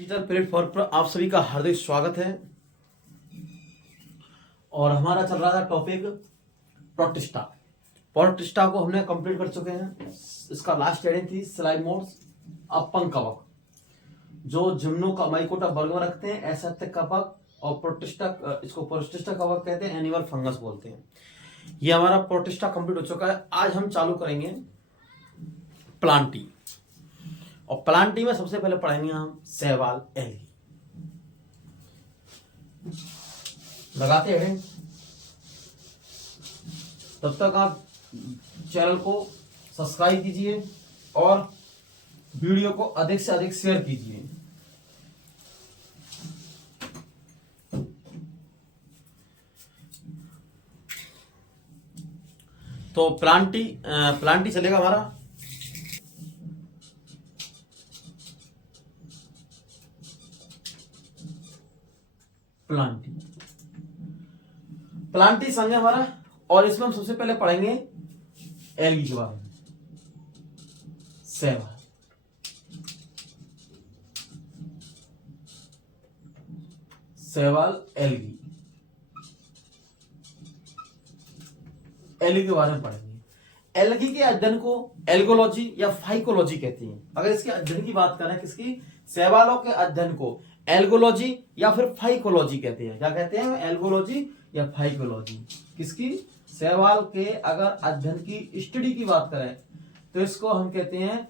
Digital platform पर आप सभी का हार्दिक स्वागत है। और हमारा चल रहा था टॉपिक प्रोटिस्टा। प्रोटिस्टा को हमने कंप्लीट कर चुके हैं। इसका लास्ट हेडिंग थी स्लाइड मोड्स अपंग कवक, जो जिम्नो का माइकोटा वर्ग में रखते हैं, असत्य कवक। और प्रोटिस्टा, इसको प्रोटिस्टा कवक कहते हैं, एनिमल फंगस बोलते हैं। ये हमारा प्रोटिस्टा कंप्लीट हो चुका है। आज हम चालू करेंगे प्लांटी। और प्लांटी में सबसे पहले पढ़ेंगे हम शैवाल एल्गी। लगाते हैं। तब तक आप चैनल को सब्सक्राइब कीजिए और वीडियो को अधिक से अधिक शेयर कीजिए। तो प्लांटी चलेगा हमारा। प्लांटी समझे हमारा। और इसमें हम सबसे पहले पढ़ेंगे एल्गी के बारे में। शैवाल एल्गी के बारे में पढ़ेंगे। एल्गी के अध्ययन को एल्गोलॉजी या फाइकोलॉजी कहते हैं। अगर इसके अध्ययन की बात करें, किसकी, शैवालों के अध्ययन को एल्गोलॉजी या फिर फाइकोलॉजी कहते हैं। क्या कहते हैं? एल्गोलॉजी या फाइकोलॉजी। किसकी? शैवाल के अगर अध्ययन की, स्टडी की बात करें तो इसको हम कहते हैं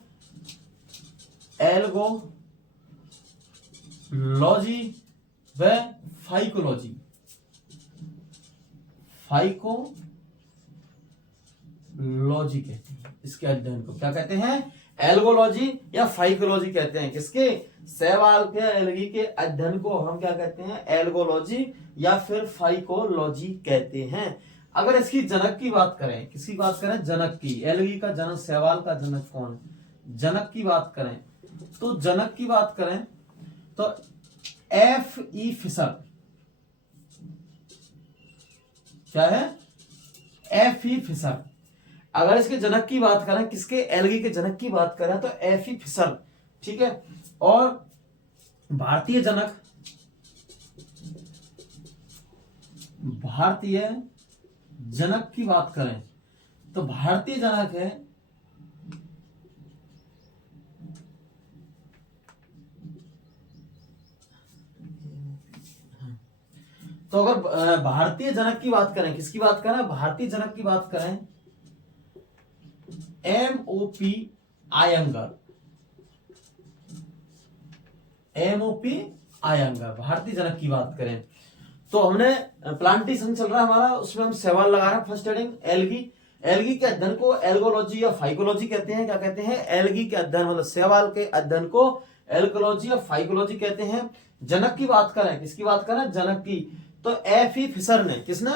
एल्गोलॉजी व फाइकोलॉजी। फाइकोलॉजी कहते हैं इसके अध्ययन को। क्या कहते हैं? एल्गोलॉजी या फाइकोलॉजी कहते हैं। किसके? शैवाल के एल्गी के अध्ययन को हम क्या कहते हैं? एल्गोलॉजी या फिर फाइकोलॉजी कहते हैं। अगर इसकी जनक की बात करें, किसकी बात करें? जनक की। एल्गी का जनक, शैवाल का जनक कौन है? जनक की बात करें तो जनक की बात करें तो F.E. फिशर। क्या है? F.E. फिशर। अगर इसके जनक की बात करें, किसके? एल्गी के जनक की बात करें तो F.E. फिशर। ठीक है। और भारतीय जनक की बात करें तो भारतीय जनक है तो अगर भारतीय जनक की बात करें, किसकी बात करें? भारतीय जनक की बात करें M.O.P. आयंगर। M.O.P. आयंगर भारतीय जनक की बात करें तो हमने प्लांटेशन चल रहा है हमारा, उसमें हम शैवाल लगा रहे हैं। First heading algae. एल्गी के अध्ययन को एल्गोलॉजी या फाइकोलॉजी कहते हैं। क्या कहते हैं? एल्गी के अध्ययन मतलब शैवाल के अध्ययन को एल्गोलॉजी या फाइकोलॉजी कहते हैं। जनक की बात करें, किसकी बात करें? जनक की तो F.E. फिशर ने। किसने?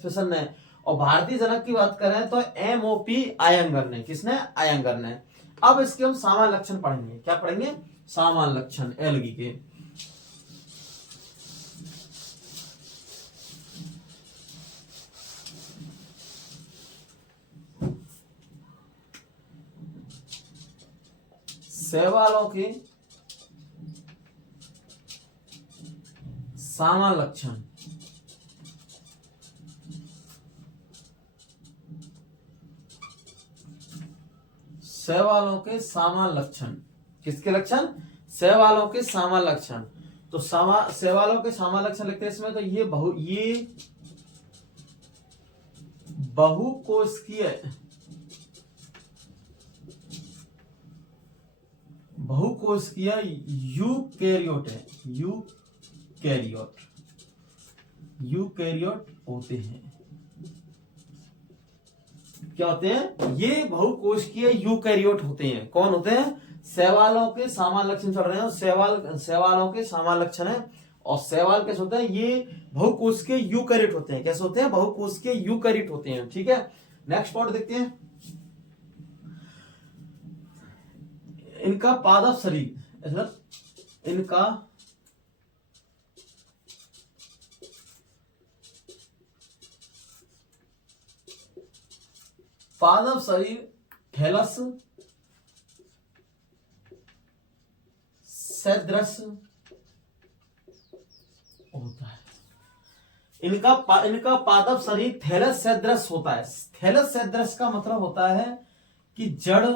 फिशर ने। और भारतीय जनक की बात करें तो M.O.P. आयंगर ने। किसने? आयंगर ने। अब इसके हम सामान्य लक्षण पढ़ेंगे। क्या पढ़ेंगे? सामान्य लक्षण एल्गी के। शैवालों के सामान्य लक्षण। शैवालों के सामान्य लक्षण। किसके लक्षण? शैवालों के सामान्य लक्षण। तो शैवालों के सामान्य लक्षण लिखते हैं इसमें तो ये बहुकोशिकीय यूकैरियोट है। यूकैरियोट होते हैं। क्या होते हैं? ये बहुकोशिकीय यूकैरियोट होते हैं। कौन होते हैं? शैवालों के सामान्य लक्षण चल रहे हैं। शैवालों के सामान्य लक्षण है। और शैवाल कैसे होते हैं? ये बहुकोशिकीय यूकैरियोट होते हैं। कैसे होते हैं? बहुकोशिकीय यूकैरियोट होते हैं। ठीक है। नेक्स्ट पॉइंट देखते हैं। इनका पादप शरीर, इनका पादप शरीर थैलस सदृश होता है। इनका पादप शरीर थैलस सदृश होता है। थैलस सदृश का मतलब होता है कि जड़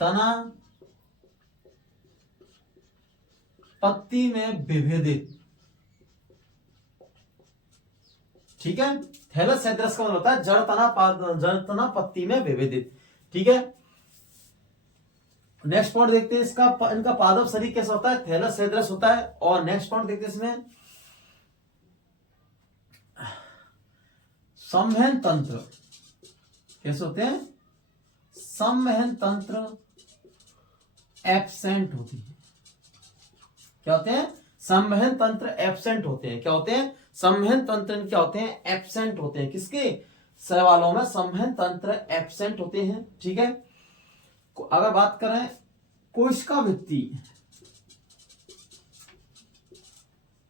तना पत्ती में विभेदित। ठीक है, थैलस सदृश का मतलब होता है जड़ तना पत्ती में विभेदित। ठीक है, नेक्स्ट पॉइंट देखते हैं इनका पादप शरीर कैसा होता है, थैलस सदृश होता है। और नेक्स्ट पॉइंट देखते हैं इसमें संवहन तंत्र कैसे होते हैं, संवहन तंत्र एब्सेंट होती है। क्या होते हैं, संवहन तंत्र एब्सेंट होते हैं। क्या होते हैं, संवहन तंत्र क्या होते हैं, एब्सेंट होते हैं। किसके, सवालों में संवहन तंत्र एब्सेंट होते हैं। ठीक है, अगर बात करें कोशिका भित्ति,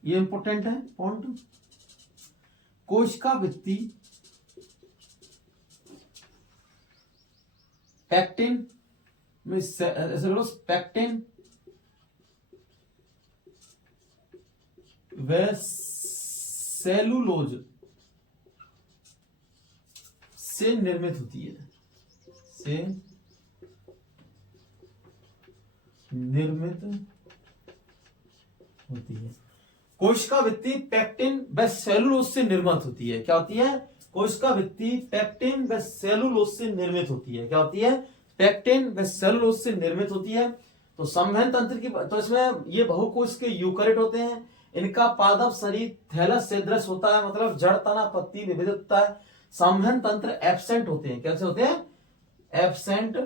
ये इंपॉर्टेंट है पॉइंट। कोशिका भित्ति पैक्टिन में पैक्टिन व सेलुलोज से निर्मित होती है, से निर्मित होती है। कोशिका भित्ति पैक्टिन व सेलुलोज से निर्मित होती है। क्या होती है, कोशिका भित्ति पैक्टिन व सेलुलोज से निर्मित होती है। क्या होती है, पैक्टिन व सेलुलोज से निर्मित होती है। तो संवहन तंत्र की, तो इसमें ये बहुकोश के यूकैरियोट होते हैं। इनका पादप शरीर थैलस सदृश होता है, मतलब जड़ तना पत्ती विभेदित होता है। संवहन तंत्र एब्सेंट होते हैं। कैसे होते हैं, एब्सेंट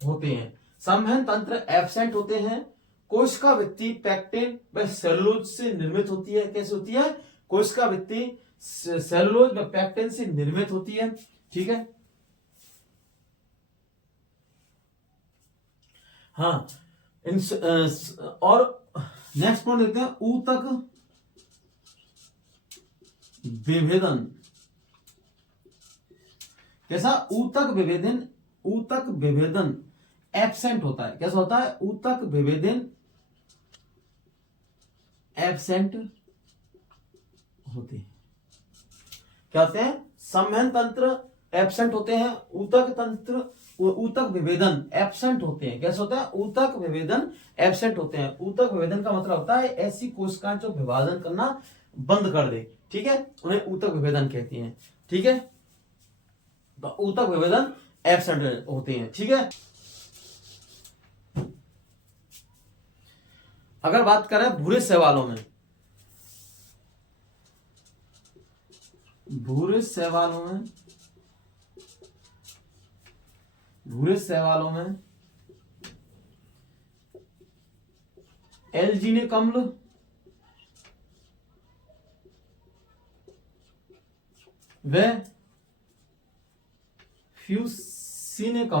होते हैं। संवहन तंत्र एब्सेंट होते हैं। कोशिका भित्ति पैक्टिन व सेलुलोज से निर्मित होती है। कैसे होती है, कोशिका भित्ति सेलुलोज व पैक्टिन से निर्मित होती है। ठीक है, हाँ और नेक्स्ट पॉइंट देखते हैं ऊतक विभेदन। कैसा, ऊतक विभेदन एब्सेंट होता है। कैसा होता है, ऊतक विभेदन एब्सेंट होते हैं। क्या होते हैं, संवहन तंत्र एब्सेंट होते हैं, ऊतक विभेदन एब्सेंट होते हैं। कैसे होता है, ऊतक विभेदन एब्सेंट होते हैं। ऊतक विभेदन का मतलब होता है ऐसी कोशिकाएं जो विभाजन करना बंद कर दे। ठीक है, उन्हें ऊतक विभेदन कहती हैं। ठीक है, तो ऊतक विभेदन एब्सेंट होते हैं। ठीक है, अगर बात करें भूरे शैवालों में, भूरे शैवालों में एल्जीनिक अम्ल व फ्यूसिनिक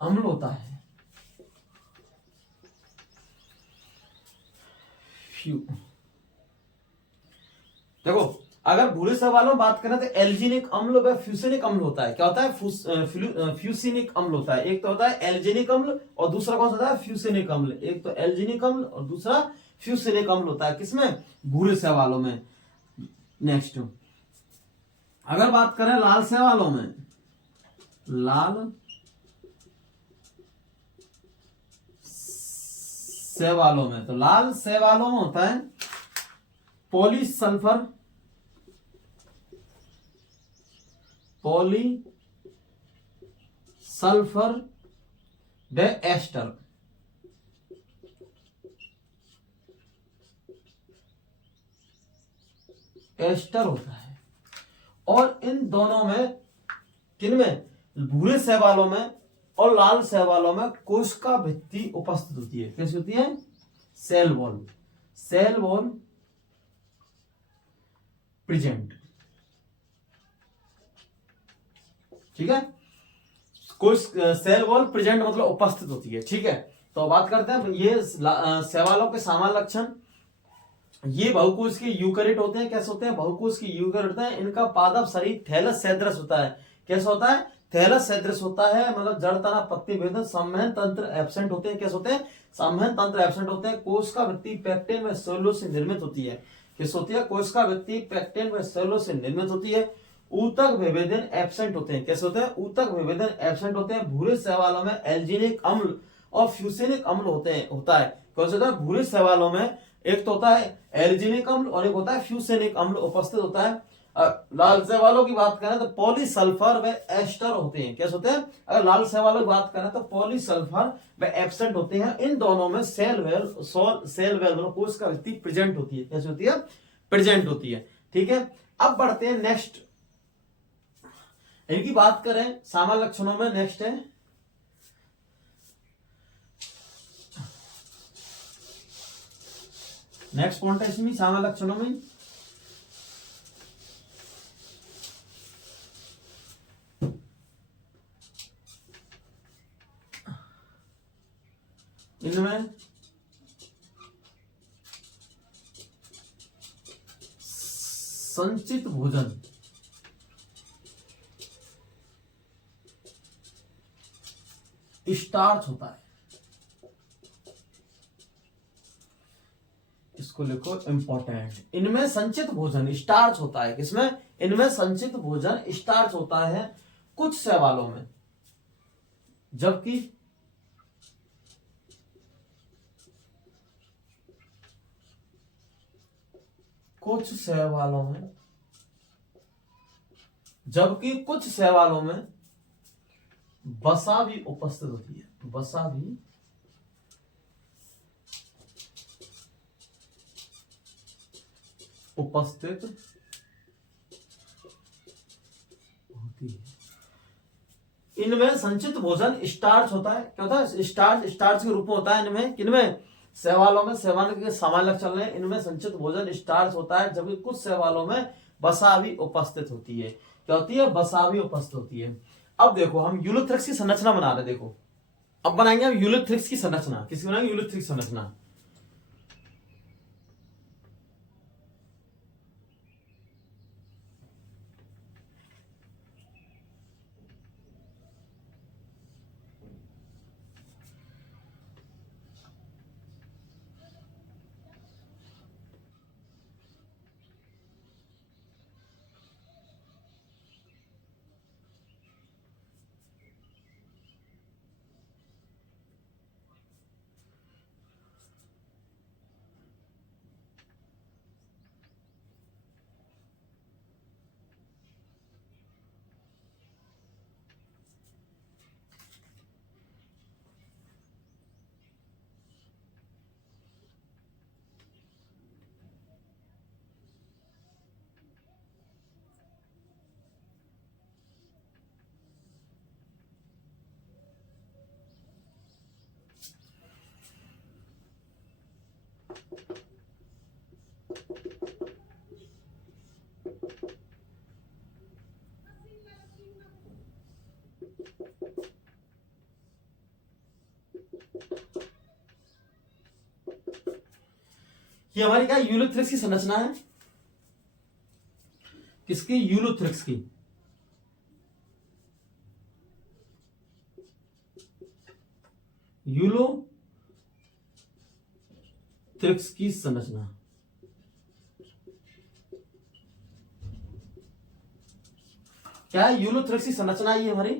अम्ल होता है। देखो, अगर भूरे शैवालों में बात करें तो एल्जीनिक अम्ल व फ्यूसिनिक अम्ल होता है। क्या होता है, फ्यूसिनिक अम्ल होता है। एक तो होता है एल्जीनिक अम्ल और दूसरा कौन सा होता है, फ्यूसिनिक अम्ल। एक तो एल्जीनिक अम्ल और दूसरा फ्यूसिनिक अम्ल होता है। किसमें, भूरे शैवालों में। नेक्स्ट, अगर बात करें लाल शैवालों में, लाल शैवालों में, तो लाल शैवालों में होता है पॉलीसल्फर व एस्टर। एस्टर होता है। और इन दोनों में, किनमें, भूरे शैवालों में और लाल शैवालों में कोशिका भित्ति उपस्थित होती है। कैसी होती है, सेल वॉल प्रेजेंट। ठीक है, सेल वॉल प्रेजेंट मतलब उपस्थित होती है। ठीक है, तो बात करते हैं ये शैवालों के सामान्य लक्षण। ये बहुकोश के यूकैरियोट होते हैं। कैसे होते हैं, बहुकोश के यूकैरियोट होते हैं। इनका पादप शरीर थैलस सदृश होता है। कैसा होता है, थैलस सदृश होता है, मतलब जड़ तना पत्ती भेदन, संवहन तंत्र एब्सेंट होते हैं। कैसे होते हैं, संवहन तंत्र एब्सेंट होते हैं। कोशिका वृत्ति पेक्टिन व सेलुलोज से निर्मित होती है। किस होती है, कोशिका वृत्ति पेक्टिन व सेलुलोज से निर्मित होती है। ऊतक विभेदन एब्सेंट होते हैं। कैसे होते हैं, ऊतक विभेदन एब्सेंट होते हैं। भूरे शैवालों में एल्जीनिक अम्ल और फ्यूसेनिक अम्ल होता है। कौन सा होता है, भूरे शैवालों में एक तो होता है एल्जीनिक अम्ल और एक होता है फ्यूसेनिक अम्ल उपस्थित होता है। लाल शैवालों की बात करें तो पॉलीसल्फर व एस्टर होते हैं। कैसे होते हैं, अगर लाल शैवालों की बात करें तो पॉलीसल्फर व एब्सेंट होते हैं। इन दोनों में सेल वेल मतलब कोशिका वृत्ति प्रेजेंट होती है। कैसे होती है, प्रेजेंट होती है। ठीक है, अब बढ़ते हैं नेक्स्ट, इनकी बात करें सामान्य लक्षणों में। नेक्स्ट है नेक्स्ट पॉइंट है इसमें सामान्य लक्षणों में इनमें संचित भोजन स्टार्च होता है। इसको लिखो इंपॉर्टेंट, इनमें संचित भोजन स्टार्च होता है। किसमें, इनमें संचित भोजन स्टार्च होता है कुछ शैवालों में, जबकि कुछ शैवालों में वसा भी उपस्थित होती है। वसा भी उपस्थित होती है। इनमें संचित भोजन स्टार्च होता है। क्या होता है, स्टार्च के रूप में होता है इनमें। किनमें, शैवालों में। शैवाल के सामान्य लक्षण चल रहे हैं, इनमें संचित भोजन स्टार्च होता है, जबकि कुछ शैवालों में वसा भी उपस्थित होती है। क्या होती है, वसा भी उपस्थित होती है। अब देखो हम यूलोथ्रिक्स की संरचना बना रहे हैं। देखो अब बनाएंगे हम यूलोथ्रिक्स की संरचना। किसकी बनाएंगे, यूलोथ्रिक्स संरचना। ये हमारी क्या यूलोथ्रिक्स की संरचना है। किसकी, यूलोथ्रिक्स की। यूलोथ्रिक्स की संरचना क्या है, यूलोथ्रिक्स की संरचना ये हमारी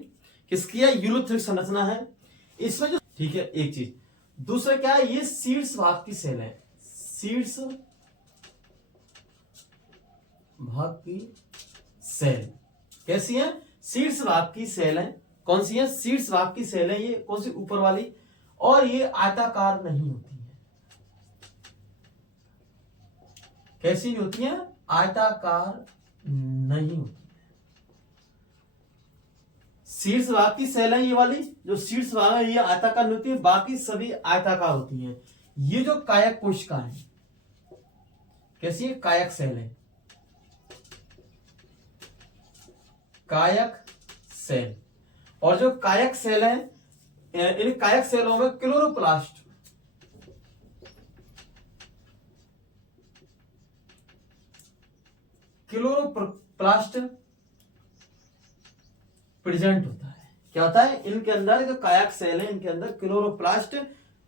किसकी है, यूलोथ्रिक्स संरचना है। इसमें जो ठीक है एक चीज, दूसरा क्या है, ये शीर्ष भाग की सेल है। शीर्ष भाग की सेल कैसी है, शीर्ष भाग की सेल है। कौन सी है, शीर्ष भाग की सेल है। ये कौन सी, ऊपर वाली। और ये आयताकार नहीं होती है। कैसी नहीं होती है, आयताकार नहीं होती। शीर्ष भाग की सेल है ये वाली, जो शीर्ष भाग है ये आयताकार नहीं होती है, बाकी सभी आयताकार होती हैं। ये जो कायक कोशिका है, कैसी है, कायक सेल है। कायक सेल। और जो कायक सेल है, इन कायक सेलों में क्लोरोप्लास्ट प्रेजेंट होता है। क्या होता है? इनके अंदर जो कायक सेल है इनके अंदर क्लोरोप्लास्ट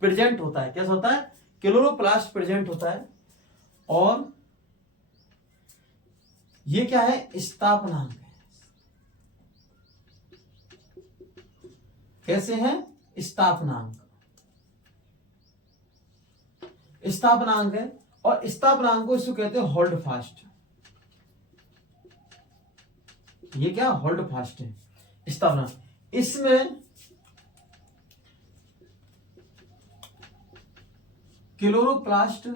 प्रेजेंट होता है। कैसा होता है? क्लोरोप्लास्ट प्रेजेंट होता है। और ये क्या है? स्थापनांक है। कैसे है? स्थापनांक, स्थापनांक है। और स्थापनांक को इसको कहते हैं होल्ड फास्ट। ये क्या? होल्ड फास्ट है स्थापनांक। इसमें क्लोरोप्लास्ट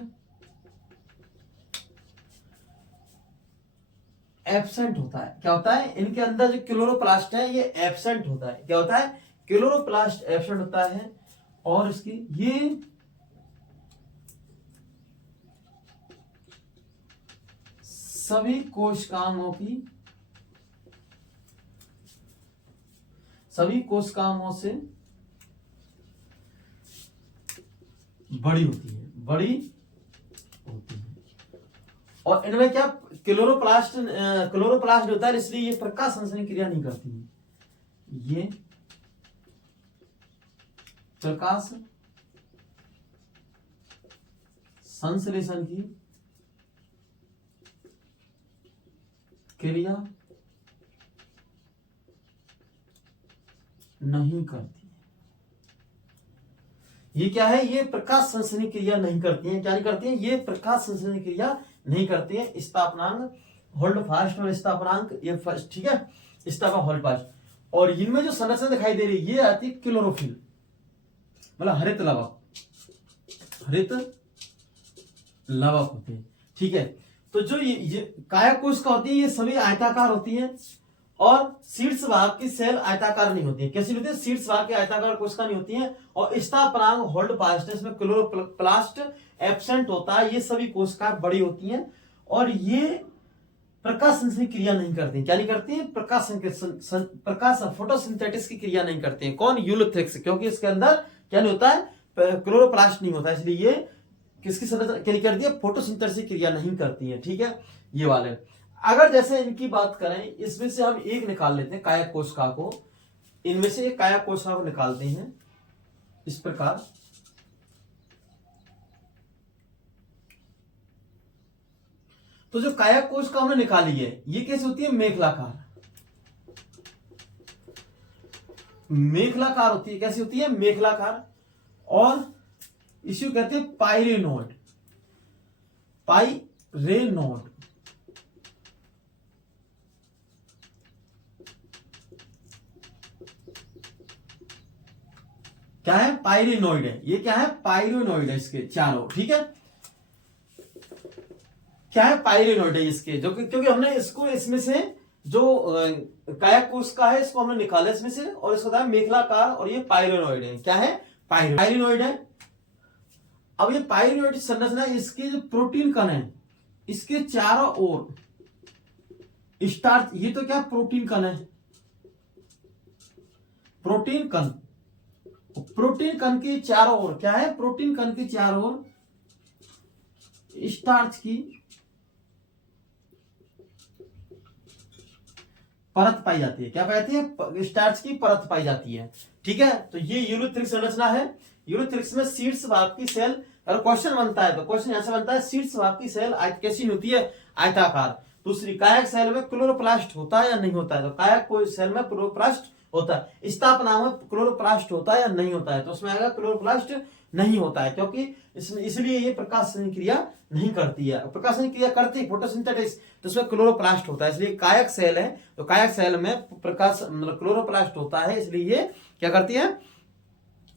एब्सेंट होता है। क्या होता है? इनके अंदर जो क्लोरोप्लास्ट है ये एब्सेंट होता है। क्या होता है? क्लोरोप्लास्ट एब्सेंट होता है। और इसकी ये सभी कोशिकाओं से बड़ी होती है, बड़ी होती है। और इनमें क्या क्लोरोप्लास्ट होता है, इसलिए ये प्रकाश संश्लेषण क्रिया नहीं करती है। ये प्रकाश संश्लेषण की क्रिया नहीं करती है। ये क्या है? ये प्रकाश संश्लेषण क्रिया नहीं करती है। क्या नहीं करती है? ये प्रकाश संश्लेषण क्रिया नहीं करती है। स्थापनांक होल्ड फास्ट और स्थापनांक ये फर्स्ट, ठीक है, स्थापनांक होल्ड फास्ट। और इनमें जो संरचना दिखाई दे रही है ये आती है क्लोरोफिल, मतलब हरित लवक, हरित लवक होते हैं। ठीक है, तो जो ये कायक कोशिका होती है ये सभी आयताकार होती है और शीर्ष भाग की सेल आयताकार नहीं होती है। कैसी होती है? शीर्ष भाग की आयताकार कोशिका नहीं होती है। और स्थापनांक होल्ड फास्ट इसमें क्लोरोप्लास्ट एब्सेंट होता है। ये सभी कोशिका बड़ी होती हैं और ये प्रकाश संश्लेषण क्रिया नहीं करती। क्या नहीं करती है? प्रकाश फोटोसिंथेसिस की क्रिया नहीं करती है। कौन? यूलोथ्रिक्स, क्योंकि इसके अंदर क्या नहीं होता है? क्लोरोप्लास्ट नहीं होता है, इसलिए ये किसकी संरचना क्या नहीं करती है? फोटोसिंथेसिस की क्रिया नहीं करती है। ठीक है, ये वाले। अगर जैसे इनकी बात करें, इसमें से हम एक निकाल लेते हैं कायक कोशिका को, इनमें से एक कायक कोशिका को निकालते हैं इस प्रकार। तो जो कायक कोशिका हमने निकाली है ये कैसे होती है? मेखलाकार, मेखलाकार होती है। कैसी होती है? मेखलाकार। और इसी को कहते हैं पाइरेनोड, पाइरेनोड। क्या है? पाइरेनोइड है। ये क्या है? पाइरेनोइड है इसके चारों। ठीक है, क्या है? पाइरेनोइड है इसके, जो क्योंकि हमने इसको इसमें से जो कायक कोशिका है इसको हमने निकाला इसमें से, और इसको बताया मेखलाकार, और ये पाइरेनोइड है। क्या है? पाइरेनोइड है। अब ये पाइरेनोइड संरचना, इसके जो प्रोटीन कण है इसके चारों ओर स्टार्च, ये तो क्या? प्रोटीन कण है, प्रोटीन कण। प्रोटीन कण के चारों ओर क्या है? प्रोटीन कण के चारों ओर स्टार्च की परत पाई जाती है। क्या पाई जाती है? स्टार्च की परत पाई जाती है। ठीक है, तो ये यूरोथ्रिक्स संरचना है। यूरोथ्रिक्स में शीर्ष भाग की सेल, अगर क्वेश्चन बनता है तो क्वेश्चन ऐसा बनता है, शीर्ष भाग की सेल कैसी होती है? आयताकार। दूसरी, कायक सेल में क्लोरोप्लास्ट होता है या नहीं होता है? तो कायक कोई सेल में क्लोरोप्लास्ट होता है। स्थापना में क्लोरोप्लास्ट होता है या नहीं होता है? तो उसमें आएगा क्लोरोप्लास्ट नहीं होता है, क्योंकि इसमें इसलिए ये प्रकाश क्रिया नहीं करती है। प्रकाश क्रिया करती है फोटोसिंथेसिस, तो उसमें क्लोरोप्लास्ट होता है, इसलिए कायक सेल है। तो कायक सेल में प्रकाश मतलब क्लोरोप्लास्ट होता है, इसलिए ये क्या करती है?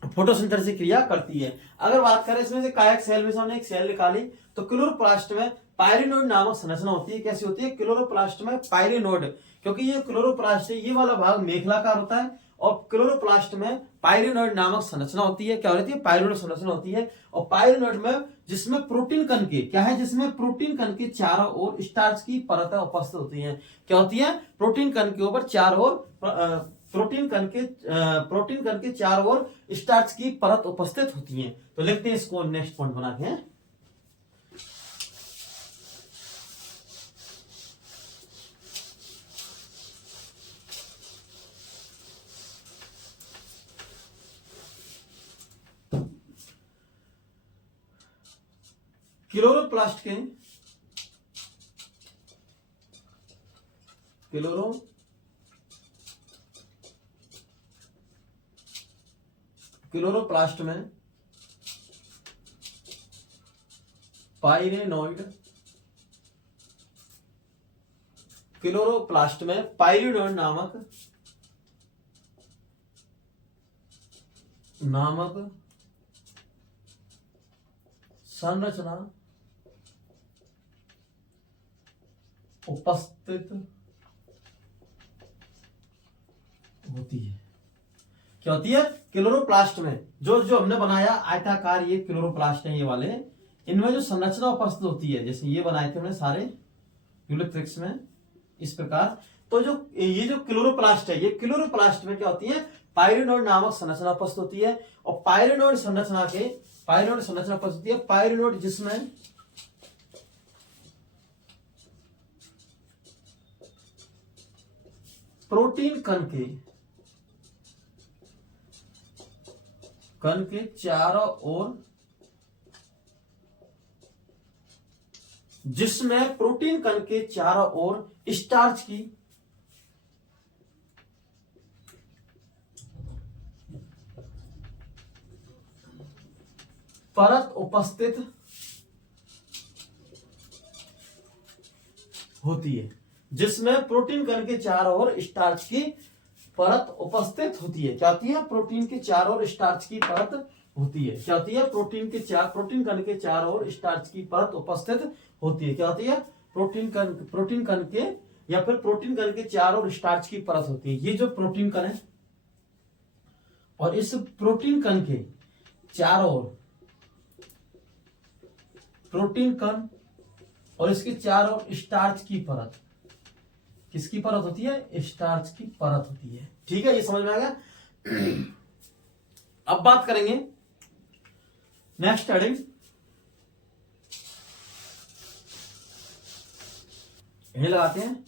फोटोसिंथेसिस क्रिया करती है। अगर बात करें इसमें से कायक सेल में से हमने एक सेल निकाली, तो क्लोरोप्लास्ट में पाइरेनोड नामक संरचना होती है। कैसी होती है? क्लोरोप्लास्ट में पाइरेनोड, क्योंकि ये क्लोरोप्लास्ट है, ये वाला भाग मेखलाकार होता है, और क्लोरोप्लास्ट में पाइरेनोड नामक संरचना होती है। क्या होती है? पाइरेनोड संरचना होती है। और पाइरेनोड में जिसमें प्रोटीन कण के क्या है? जिसमें प्रोटीन कण के चारों ओर स्टार्च की परतें उपस्थित होती हैं। क्या होती है? प्रोटीन कण के ऊपर चारों ओर प्रोटीन कण के चारों ओर स्टार्च की परत उपस्थित होती है। तो लिखते हैं इसको, नेक्स्ट पॉइंट बनाते हैं। क्लोरोप्लास्ट के क्लोरोप्लास्ट में पाइरेनोइड नामक संरचना उपस्थित होती है। क्या होती है? क्लोरोप्लास्ट में जो जो हमने बनाया आयताकार, ये क्लोरोप्लास्ट है, ये वाले, इनमें जो संरचना उपस्थित होती है, जैसे ये बनाए थे हमने सारे यूलिथ्रिक्स में इस प्रकार। तो जो ये जो क्लोरोप्लास्ट है, ये क्लोरोप्लास्ट में क्या होती है? पाइरेनोइड नामक संरचना उपस्थित होती है। और पाइरेनोइड संरचना उपस्थित होती है। पाइरेनोइड जिसमें प्रोटीन कण के चारों ओर, जिसमें प्रोटीन कण के चारों ओर स्टार्च की परत उपस्थित होती है। जिसमें प्रोटीन कण के चारों ओर स्टार्च की परत उपस्थित होती है। क्या होती है? प्रोटीन के चारों ओर स्टार्च की परत होती है। क्या होती है? प्रोटीन कण के चारों ओर स्टार्च की परत उपस्थित होती है। क्या होती है? प्रोटीन कण के या फिर प्रोटीन कण के चारों ओर स्टार्च की परत होती है। ये जो प्रोटीन कण है और इस प्रोटीन कण के चारों ओर, प्रोटीन कण और इसके चारों ओर स्टार्च की परत, किसकी परत होती है? स्टार्च की परत होती है। ठीक है, ये समझ में आ गया। अब बात करेंगे नेक्स्ट हेडिंग, ये लगाते हैं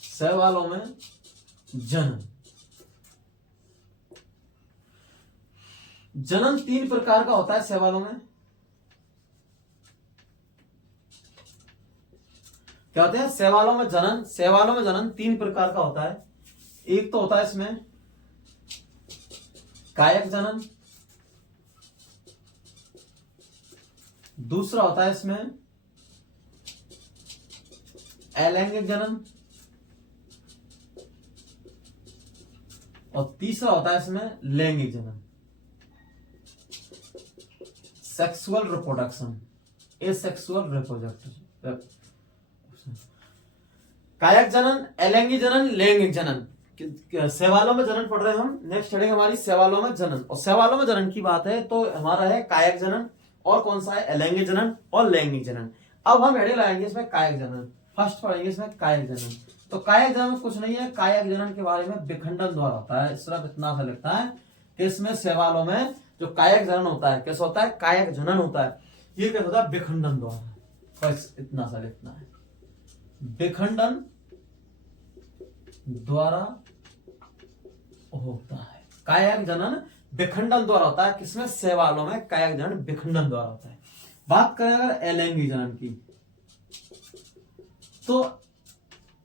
शैवालों में जनन 3 प्रकार का होता है शैवालों में। क्या होते हैं? शैवालों में जनन 3 प्रकार का होता है। एक तो होता है इसमें कायक जनन, दूसरा होता है इसमें अलैंगिक जनन, और तीसरा होता है इसमें लैंगिक जनन, सेक्सुअल रिप्रोडक्शन, एसेक्सुअल रिप्रोडक्शन। कायक जनन, अलैंगिक जनन, लैंगिक जनन। शैवालों में जनन पढ़ रहे हैं हम। नेक्स्ट हेडिंग हमारी शैवालों में जनन। और शैवालों में जनन की बात है तो हमारा है कायक जनन, और कौन सा है? अलैंगिक जनन और लैंगिक जनन। अब हम हेडिंग लगाएंगे इसमें कायक जनन। फर्स्ट पढ़ेंगे इसमें कायक जनन। तो कायक जनन कुछ नहीं है, कायक जनन के बारे में विखंडन द्वारा होता है। सिर्फ इतना सा लिखता है कि इसमें शैवालों में जो कायक जनन होता है, कैसा होता है? कायक जनन होता है। ये कैसा होता है? विखंडन द्वारा। बस इतना सा लिखना है, विखंडन द्वारा होता है। कायक जनन विखंडन द्वारा होता है। किसमें? शैवालों में कायक जनन विखंडन द्वारा होता है। बात करें अगर अलैंगिक जनन की, तो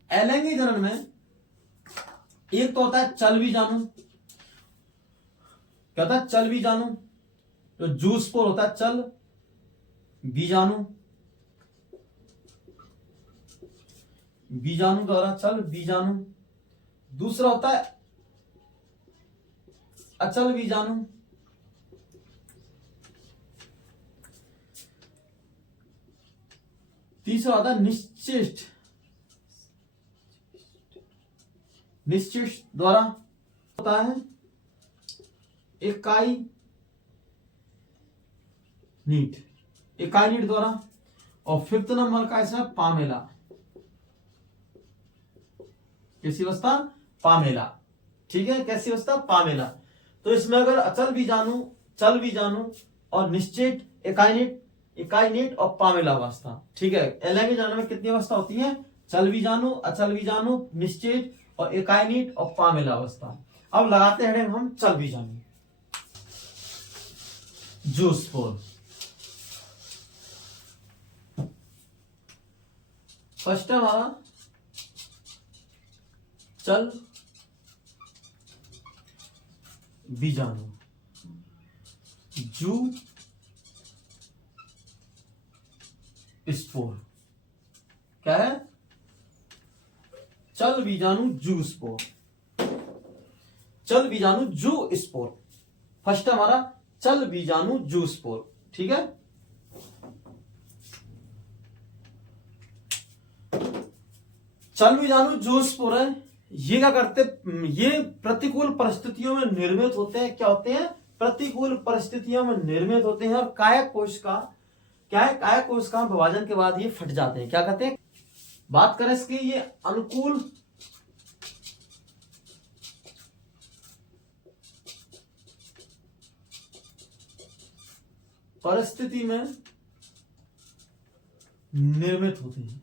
अलैंगिक जनन में एक तो होता है चल बीजाणु। क्या होता है? चल बीजाणु। तो जूस्पोर होता है चल बीजाणु, बीजाणु द्वारा चल बीजाणु। दूसरा होता है अचल बीजाणु। तीसरा होता है निश्चित द्वारा होता है इकाई नीट द्वारा। और फिफ्थ नंबर का ऐसा पामेला। कैसी अवस्था? पामेला। ठीक है, कैसी अवस्था? पामेला। तो इसमें अगर अचल बीजाणु, चल बीजाणु और निश्चित, इकाई नीट और पामेला अवस्था। ठीक है, अलैंगिक जनन में कितनी अवस्था होती है? चल बीजाणु, अचल बीजाणु, निश्चित और इकाई नीट और पामेला अवस्था। अब लगाते हैं हम चल बीजाणु। जूस्पोर। फर्स्ट है हमारा चल बीजाणु, जू स्पोर। क्या है? चल बीजाणु जू स्पोर, चल बीजाणु जू स्पोर। फर्स्ट हमारा चल बीजाणु जू स्पोर। ठीक है, चल बीजाणु जू स्पोर है। ये क्या करते, ये प्रतिकूल परिस्थितियों में निर्मित होते हैं। क्या होते हैं? प्रतिकूल परिस्थितियों में निर्मित होते हैं और कायक कोश का क्या है, कायक कोश का विभाजन के बाद ये फट जाते हैं। क्या कहते हैं? बात करें इसकी, ये अनुकूल परिस्थिति में निर्मित होते हैं।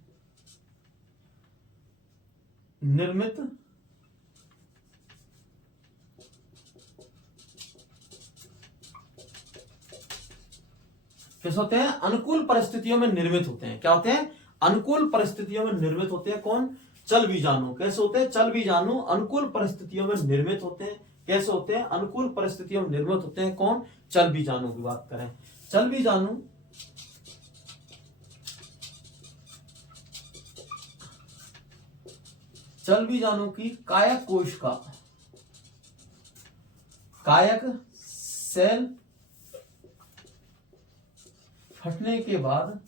निर्मित कैसे होते हैं? अनुकूल परिस्थितियों में निर्मित होते हैं। क्या होते हैं? अनुकूल परिस्थितियों में निर्मित होते हैं। कौन? चल बीजाणु। कैसे होते हैं? चल बीजाणु अनुकूल परिस्थितियों में निर्मित होते हैं। कैसे होते हैं? अनुकूल परिस्थितियों में निर्मित होते हैं। कौन? चल बीजाणु की बात करें, चल बीजाणु चल बीजाणु की कायक कोश का, कायक सेल फटने के बाद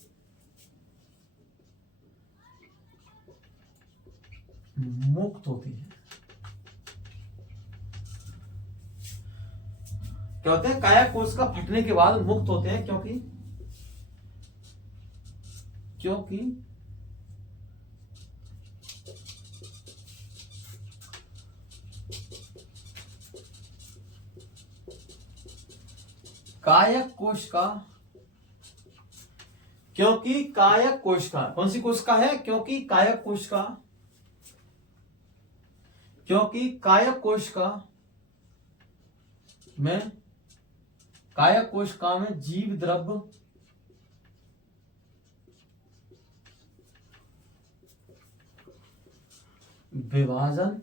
मुक्त होती है। क्या होते हैं? कायक कोश का फटने के बाद मुक्त होते हैं, क्योंकि क्योंकि कायक कोश का, क्योंकि कायक कोश का, कौन सी कोश का है? क्योंकि कायक कोश का, क्योंकि कायक कोश का में, कायक कोशिका में जीव द्रव्य विभाजन,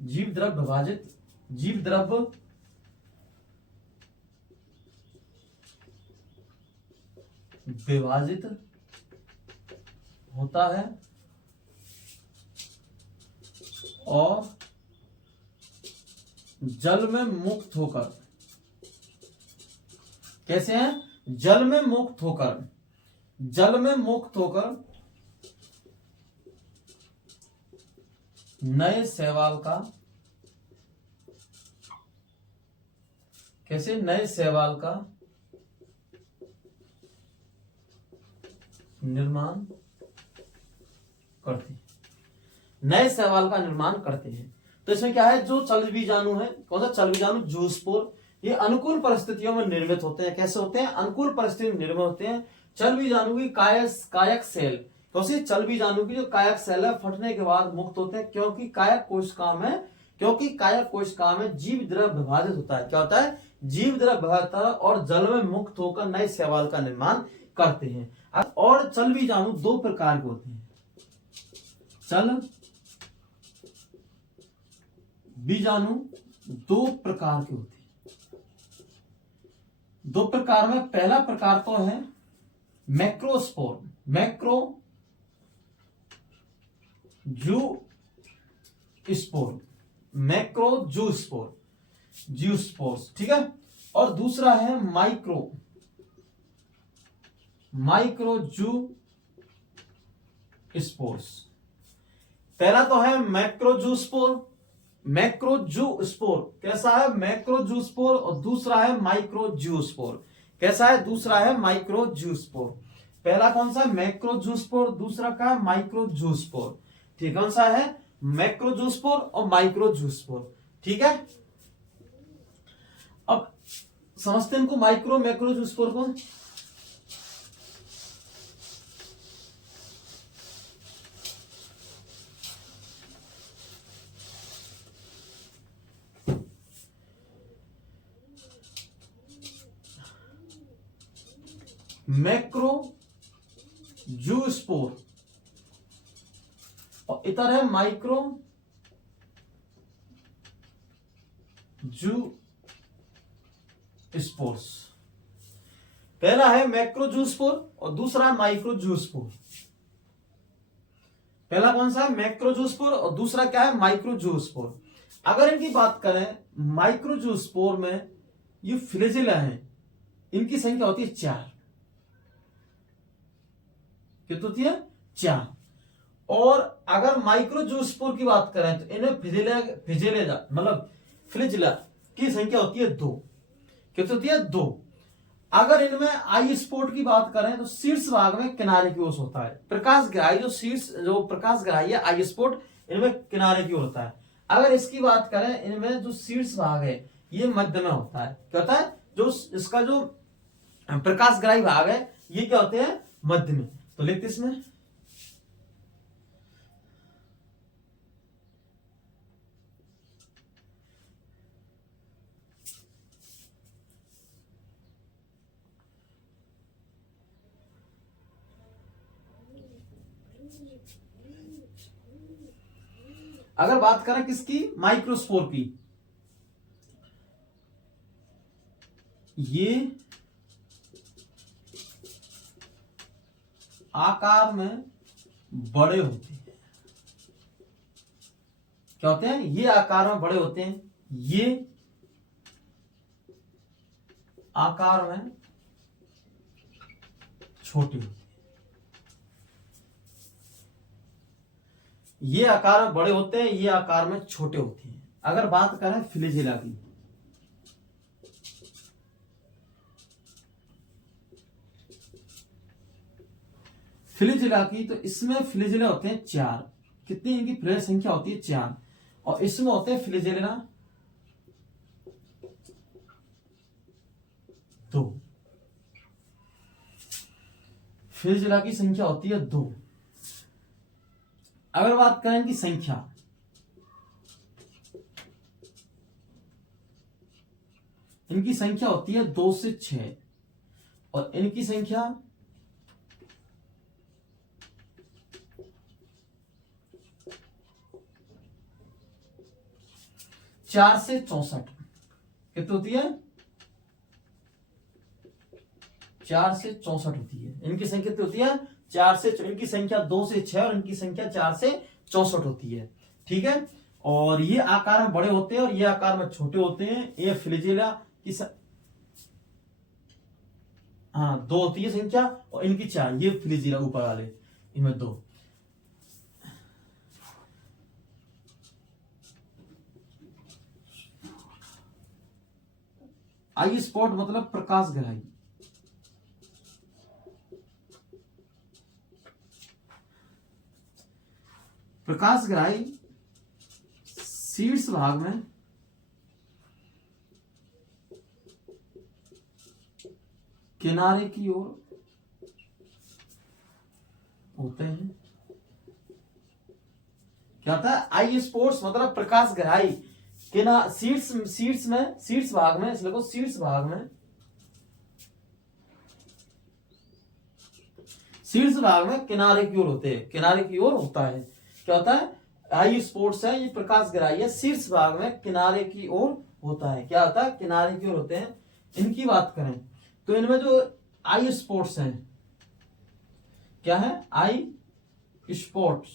जीव द्रव्य विभाजित, जीव द्रव्य विभाजित होता है और जल में मुक्त होकर, कैसे हैं? जल में मुक्त होकर, जल में मुक्त होकर नए शैवाल का, कैसे? नए शैवाल का निर्माण करते हैं, नए शैवाल का निर्माण करते हैं। तो इसमें क्या है? जो चल बीजाणु है, कौन सा? चल बीजाणु जूस्पोर, ये अनुकूल परिस्थितियों में निर्मित होते हैं। कैसे होते हैं? अनुकूल परिस्थितियों में निर्मित होते हैं। चल बीजाणु की कायक सेल, तो चल बीजाणु की जो कायक सेल है फटने के बाद मुक्त होते हैं, क्योंकि कायक कोशिका में, क्योंकि कायक कोशिका में जीव द्रव्य विभाजित होता है। क्या होता है? जीव द्रव्य विभाजित और जल में मुक्त होकर नए शैवाल का निर्माण करते हैं। और चल बीजाणु दो प्रकार के होते हैं। चल बीजाणु दो प्रकार के होते हैं। दो प्रकार में पहला प्रकार तो है मैक्रोस्पोर, मैक्रो जू स्पोर, मैक्रो जू स्पोर, जू स्पोर्स। ठीक है, और दूसरा है माइक्रो, माइक्रो जू स्पोर्स। पहला तो है मैक्रो जू स्पोर, मैक्रो जू स्पोर कैसा है? मैक्रो जू स्पोर। और दूसरा है माइक्रो जू स्पोर। कैसा है? दूसरा है माइक्रो जू स्पोर। पहला कौन सा है? मैक्रो जू स्पोर। दूसरा का है माइक्रो जू स्पोर। ठीक, कौन सा है? मैक्रो जू स्पोर और माइक्रो जू स्पोर। ठीक है, अब समझते हैं इनको, माइक्रो मैक्रो जू स्पोर को। मैक्रो जूस्पोर और इधर है माइक्रो जू स्पोर्स। पहला है मैक्रो जूस्पोर और दूसरा है माइक्रो जूस्पोर। पहला कौन सा है? मैक्रो जूस्पोर और दूसरा क्या है? Micro zoospore. अगर इनकी बात करें माइक्रो जूस्पोर में ये फ्लैजेला है, इनकी संख्या होती है 4। कितनी होती है? 4। और अगर माइक्रो जूस्पोर की बात करें तो इन्हें फिजेलेजा मतलब फ्लैजेला की संख्या होती है 2। कितनी होती है? 2। अगर इनमें आई स्पोर्ट की बात करें तो शीर्ष भाग में किनारे की ओर होता है। प्रकाश ग्राही जो प्रकाश ग्राही है आई स्पोर्ट, इनमें किनारे की ओर होता है। अगर इसकी बात करें इनमें जो शीर्ष भाग है ये मध्य में होता है। क्या होता है? जो इसका जो प्रकाश ग्राही भाग है ये क्या होते हैं? मध्य में। तो लिखते इसमें अगर बात करें किसकी? माइक्रोस्पोर की, ये आकार में बड़े होते हैं। क्या होते हैं? ये आकार में बड़े होते हैं, ये आकार में छोटे होते हैं। ये आकार में बड़े होते हैं, ये आकार में छोटे होते हैं। अगर बात करें फ्लैजेला की, फ्लैजेला की तो इसमें फ्लैजेला होते हैं 4। कितनी इनकी फ्लैज संख्या होती है? 4। और इसमें होते हैं फ्लैजेला 2। फ्लैजेला की संख्या होती है 2। अगर बात करें इनकी संख्या, इनकी संख्या होती है 2 से 6 और इनकी संख्या 4 से 64। कितनी होती है? 4 से 64 होती है। इनकी संख्या कितनी होती है? 4 से, इनकी संख्या 2 से 6 और इनकी संख्या 4 से 64 होती है। ठीक है। और ये आकार में बड़े होते हैं और ये आकार में छोटे होते हैं। ये फ्लैजेला की हाँ 2 होती है संख्या और इनकी 4। ये फ्लैजेला ऊपर वाले, इनमें 2। आई स्पॉट मतलब प्रकाश ग्राही। प्रकाश ग्राही शीर्ष भाग में किनारे की ओर होते हैं। क्या होता है? आई स्पोर्ट्स मतलब प्रकाश ग्राही शीर्ष भाग में, इसलिए शीर्ष भाग में, शीर्ष भाग में किनारे की ओर होते हैं। किनारे की ओर होता है। क्या होता है? आई स्पोर्ट्स है, ये प्रकाश ग्राही है, शीर्ष भाग में किनारे की ओर होता है। क्या होता है? किनारे की ओर होते हैं। इनकी बात करें तो इनमें जो आई स्पोर्ट्स हैं, क्या है? आई स्पोर्ट्स।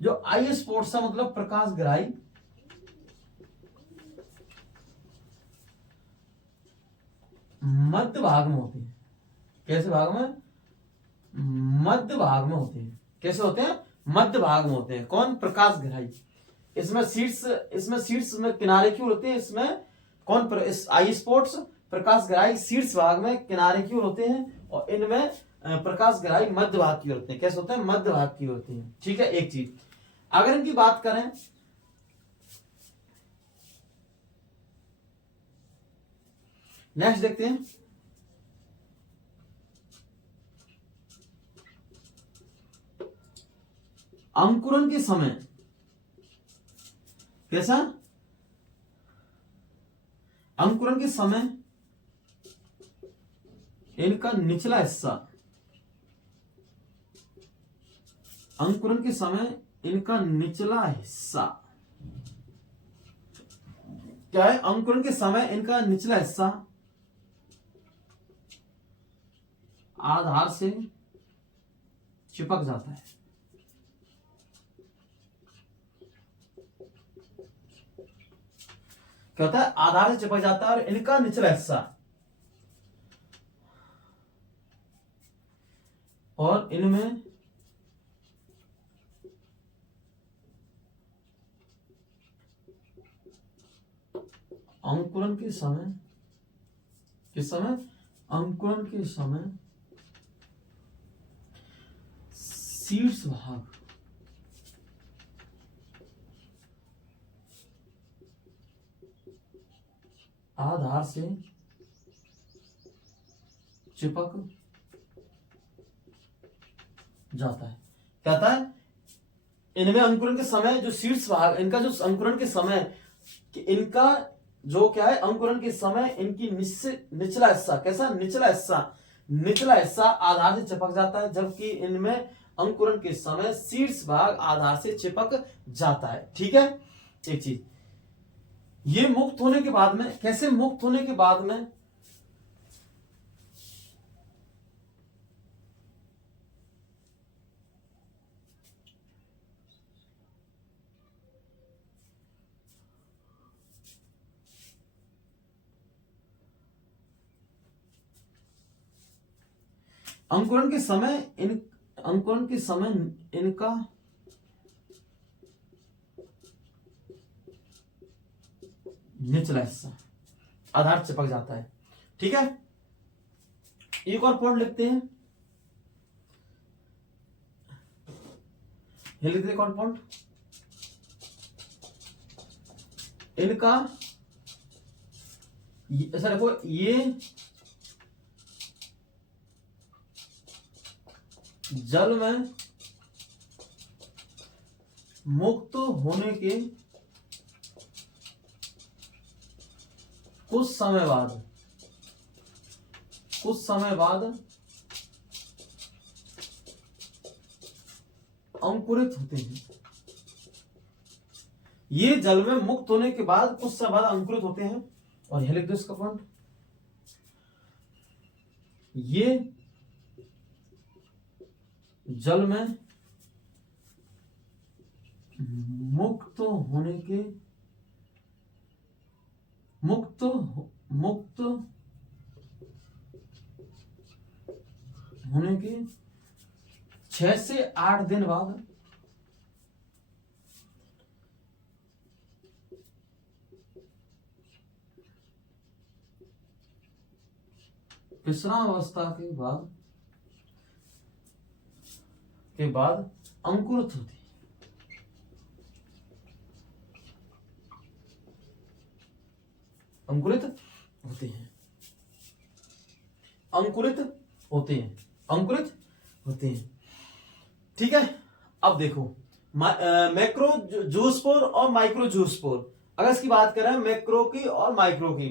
जो आई स्पोर्ट्स है मतलब प्रकाश ग्राही मध्य भाग में होते हैं। कैसे भाग में? मध्य भाग में होते हैं। कैसे होते हैं? मध्य भाग में होते हैं। कौन? प्रकाश ग्राही। इसमें शीर्ष में किनारे की ओर होते हैं। इसमें कौन? आई स्पोर्ट्स प्रकाश ग्राही शीर्ष भाग में किनारे की ओर होते हैं और इनमें प्रकाश ग्राही मध्य भाग की ओर होते हैं। कैसे होते हैं? मध्य भाग की ओर होते हैं। ठीक है। एक चीज अगर इनकी बात करें, नेक्स्ट देखते हैं। अंकुरन के समय कैसा? अंकुरन के समय इनका निचला हिस्सा अंकुरण के समय इनका निचला हिस्सा क्या है? अंकुरण के समय इनका निचला हिस्सा आधार से चिपक जाता है। क्या होता है? आधार से चिपक जाता है और इनका निचला हिस्सा और इनमें अंकुरण के समय किस समय अंकुरण के समय शीर्ष भाग आधार से चिपक जाता है। कहता है इनमें अंकुरण के समय जो शीर्ष भाग इनका जो अंकुरण के समय कि इनका जो क्या है अंकुरण के समय इनकी निचला हिस्सा कैसा निचला हिस्सा आधार से चिपक जाता है, जबकि इनमें अंकुरण के समय शीर्ष भाग आधार से चिपक जाता है। ठीक है, एक चीज ये मुक्त होने के बाद में कैसे मुक्त होने के बाद में अंकुरण के समय इनका निचला हिस्सा आधार चिपक जाता है। ठीक है, एक और पॉइंट लिखते हैं, ये लिखते हैं कौन पॉइंट इनका ऐसा देखो ये जल में मुक्त होने के कुछ समय बाद अंकुरित होते हैं। ये जल में मुक्त होने के बाद कुछ समय बाद अंकुरित होते हैं। और यह लिख दो इसका पॉइंट, ये जल में मुक्त होने के 6 से 8 दिन बाद विश्रामावस्था के बाद अंकुरित होती है। अंकुरित होते हैं। ठीक है, अब देखो मैक्रो जूस्पोर और माइक्रो जूस्पोर। अगर इसकी बात करें मैक्रो की और माइक्रो की,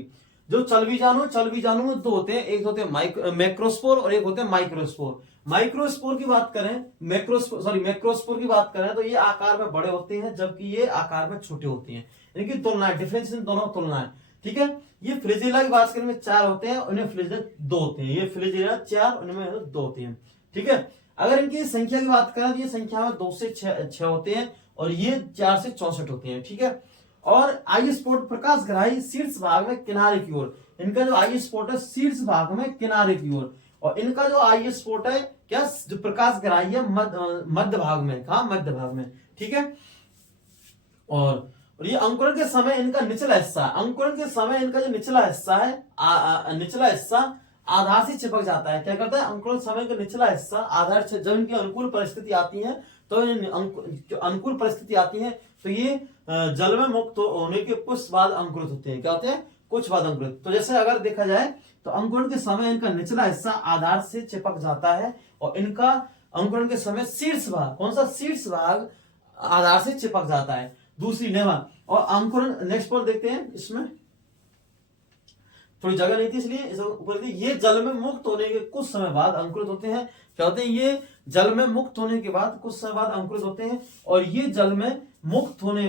जो चल बीजाणु में दो होते हैं, एक होते हैं मैक्रोस्पोर और एक होते हैं माइक्रोस्पोर। माइक्रोस्पोर की बात करें मैक्रोस्पोर की बात करें तो ये आकार में बड़े होते हैं, जबकि ये आकार में छोटे होते हैं। इनकी तुलनाएं डिफरेंस दोनों तुलनाएं। ठीक है, ये फ्लैजेला की बात करें में 4 होते हैं, उन्हें फ्लैजेला 2 होते हैं। ये फ्लैजेला 4 उनमें 2 होते हैं। ठीक है, अगर इनकी संख्या की बात करें तो ये संख्या में 2 से 6 होते हैं और ये 4 से 64 होते हैं। ठीक है, और आई स्पॉट प्रकाश ग्राही शीर्ष भाग में किनारे की ओर, इनका जो आई स्पॉट है शीर्ष भाग में किनारे की ओर, और इनका जो आई स्पॉट है क्या जो प्रकाश ग्राही है मध्य भाग में, कहा मध्य भाग में। ठीक है, और ये अंकुरण के समय इनका निचला हिस्सा, अंकुरण के समय इनका जो निचला हिस्सा है निचला हिस्सा आधार से चिपक जाता है। क्या करता है अंकुरण समय का निचला हिस्सा आधार से, जब इनकी अनुकूल परिस्थिति आती है तो अनुकूल परिस्थिति आती है तो ये जल में मुक्त होने के कुछ बाद अंकुरित होते हैं। क्या होते हैं? कुछ बाद अंकुरित। तो जैसे अगर देखा जाए तो अंकुरण के समय इनका निचला हिस्सा आधार से चिपक जाता है और इनका अंकुरण के समय शीर्ष भाग, कौन सा शीर्ष भाग आधार से चिपक जाता है। दूसरी नेवा और अंकुरण नेक्स्ट पर देखते हैं इसमें थोड़ी जगह नहीं थी इसलिए इसे ऊपर थी। ये जल में मुक्त होने के कुछ समय बाद अंकुरित होते हैं। क्या होते हैं? ये जल में मुक्त होने के बाद कुछ समय बाद अंकुरित होते हैं। और ये जल में मुक्त होने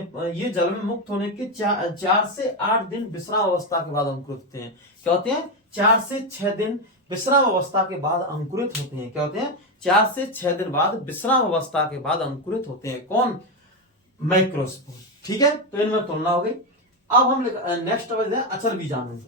के 4 से 8 दिन विश्राम अवस्था के बाद अंकुरित होते हैं। क्या होते हैं? 4 से 6 दिन विश्राम अवस्था के बाद अंकुरित होते हैं। क्या होते हैं? 4 से 6 दिन बाद विश्राम अवस्था के बाद अंकुरित होते हैं। कौन? माइक्रोस्पोर। ठीक है, तो इनमें तुलना हो गई। अब हम नेक्स्ट अचल बीजाणु।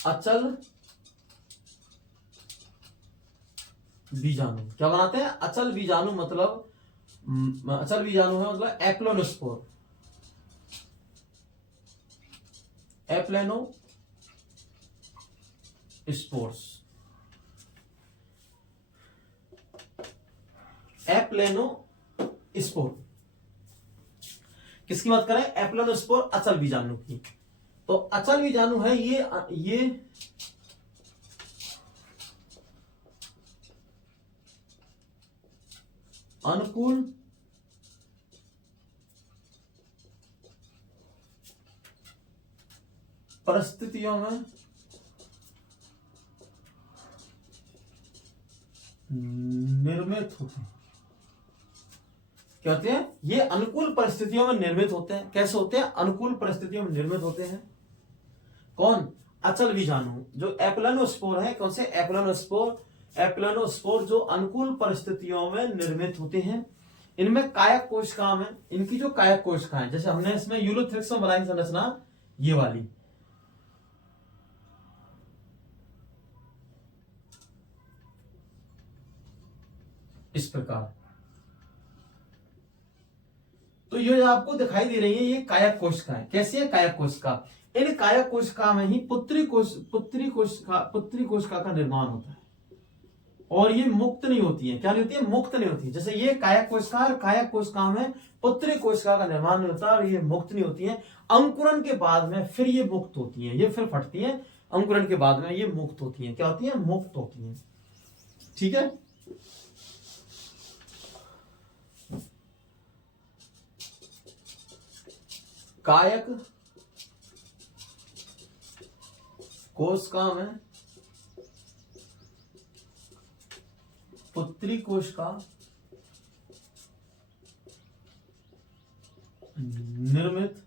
अचल बीजाणु क्या बनाते हैं? अचल बीजाणु मतलब अचल बीजाणु है मतलब एप्लोनोस्पोर। एप्लेनोस्पोर्स। एप्लेनोस्पोर किसकी बात करें? एप्लेनोस्पोर अचल बीजाणु की। तो अचल बीजाणु है ये अनुकूल परिस्थितियों में निर्मित होते हैं। क्या होते हैं? ये अनुकूल परिस्थितियों में निर्मित होते हैं। कैसे होते हैं? अनुकूल परिस्थितियों में निर्मित होते हैं। कौन? अचल बीजाणु। जो एप्लानोस्पोर है, कौन से? एप्लानोस्पोर जो अनुकूल परिस्थितियों में निर्मित होते हैं। इनमें कायक कोशिकाएं हैं। इनकी जो कायक कोशिकाएं, जैसे हमने इसमें यूलोथ्रिक्स में बनाई संरचना ये वाली, इस प्रकार। तो ये आपको दिखाई दे रही है, ये कायक कोशिकाएं। कैसी है कायक कोशिका? इन कायक कोशिका में ही पुत्री कोशिका का निर्माण होता है। और ये मुक्त नहीं होती है। क्या नहीं होती है? मुक्त नहीं होती है। जैसे ये कायक कोशिका और कायक कोशिका में पुत्री कोशिका का निर्माण नहीं होता और ये मुक्त नहीं होती है। अंकुरन के बाद में फिर ये मुक्त होती है, ये फिर फटती है। अंकुरन के बाद में ये मुक्त होती है। क्या होती है? मुक्त होती है। ठीक है, कायक कोशिका में पुत्री कोशिका निर्मित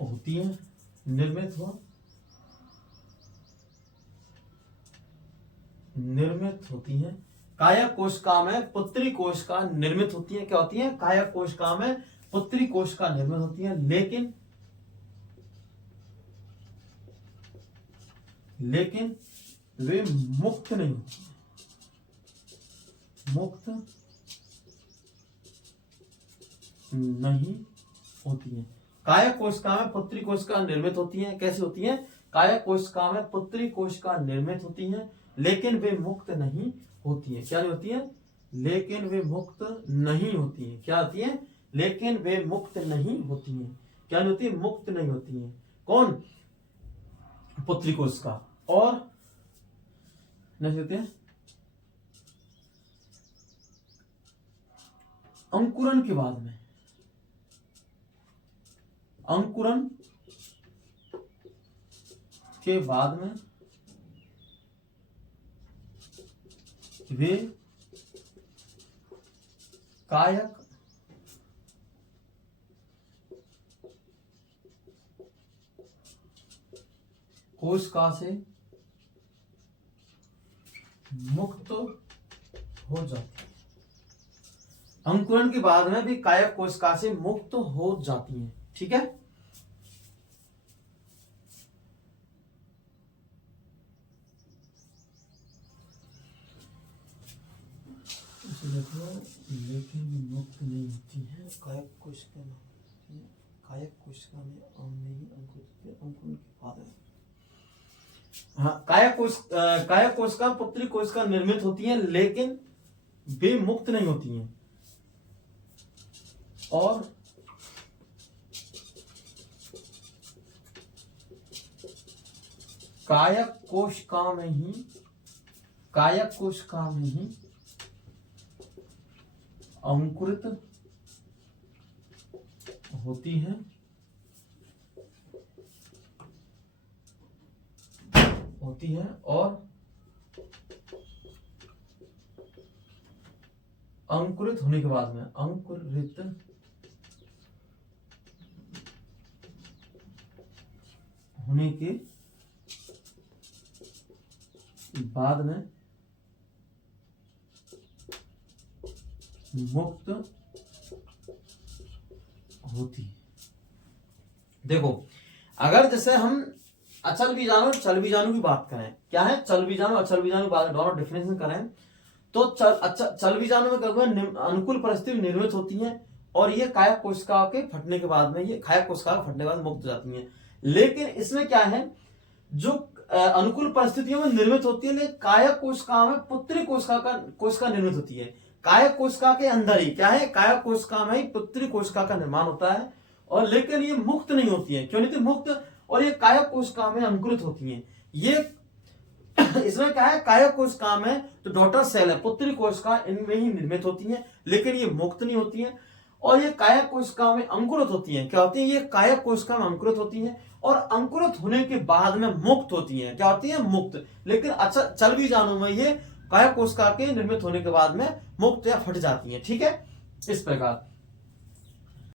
होती है। निर्मित होती है। कायक कोशिका में पुत्री कोशिका निर्मित होती है। क्या होती है? कायक कोशिका में पुत्री कोशिका निर्मित होती है, लेकिन वे मुक्त नहीं होती है। मुक्त नहीं होती है। कायक कोशिका में पुत्री कोशिका निर्मित होती है। कैसे होती है? कायक कोशिका में पुत्री कोशिका निर्मित होती है, लेकिन वे मुक्त नहीं होती है। क्या नहीं होती है? लेकिन वे मुक्त नहीं होती है। क्या होती है? लेकिन वे मुक्त नहीं होती है। क्या नहीं होती है? मुक्त नहीं होती है। कौन? पुत्री कोशिका। और नहीं होते हैं अंकुरन के बाद में। अंकुरन के बाद में वे कायक कोशिका से मुक्त हो जाती है। अंकुरन के बाद में भी कायक कोशिका से मुक्त हो जाती है। ठीक है, देखो, लेकिन मुक्त नहीं होती है। कायक कोशिका में अंकुरन के बाद हाँ कायक कोशिका पुत्री कोशिका निर्मित होती है, लेकिन वे मुक्त नहीं होती हैं। और कायक कोशिका में ही, कायक कोशिका में ही अंकुरित होती है, और अंकुरित होने के बाद में, अंकुरित होने के बाद में मुक्त होती है। देखो, अगर जैसे हम अचल बीजाणु और चल बीजाणु की बात करें, क्या है चल बीजाणु अचल बीजाणु की बात दोनों डिफिनेशन करें, तो चल बीजाणु में क्या हुआ, अनुकूल परिस्थिति निर्मित होती है और ये कायक कोशिका के फटने के बाद में, ये कायक कोशिका के फटने के बाद मुक्त हो जाती है। लेकिन इसमें क्या है, जो अनुकूल परिस्थितियों में निर्मित होती है, लेकिन कायक कोशिका में पुत्री कोशिका निर्मित होती है। कायक कोशिका के अंदर ही क्या है, कायक कोशिका में ही पुत्री कोशिका का निर्माण होता है, और लेकिन ये मुक्त नहीं होती है। क्यों नहीं थी मुक्त, और ये कायक कोशिका में अंकुरित होती है। ये इसमें क्या है, कायक कोशिका में तो डॉटर सेल है, पुत्री कोशिका इनमें ही निर्मित होती है, लेकिन ये मुक्त नहीं होती है। और ये कायक कोशिका में अंकुरित होती है। क्या होती है, ये कायक कोशिका में अंकुरित होती है और अंकुरित होने के बाद में मुक्त होती है। क्या होती है, मुक्त। लेकिन अच्छा चल बीजाणु में ये कायक कोशिका के निर्मित होने के बाद में मुक्त या फट जाती है। ठीक है, इस प्रकार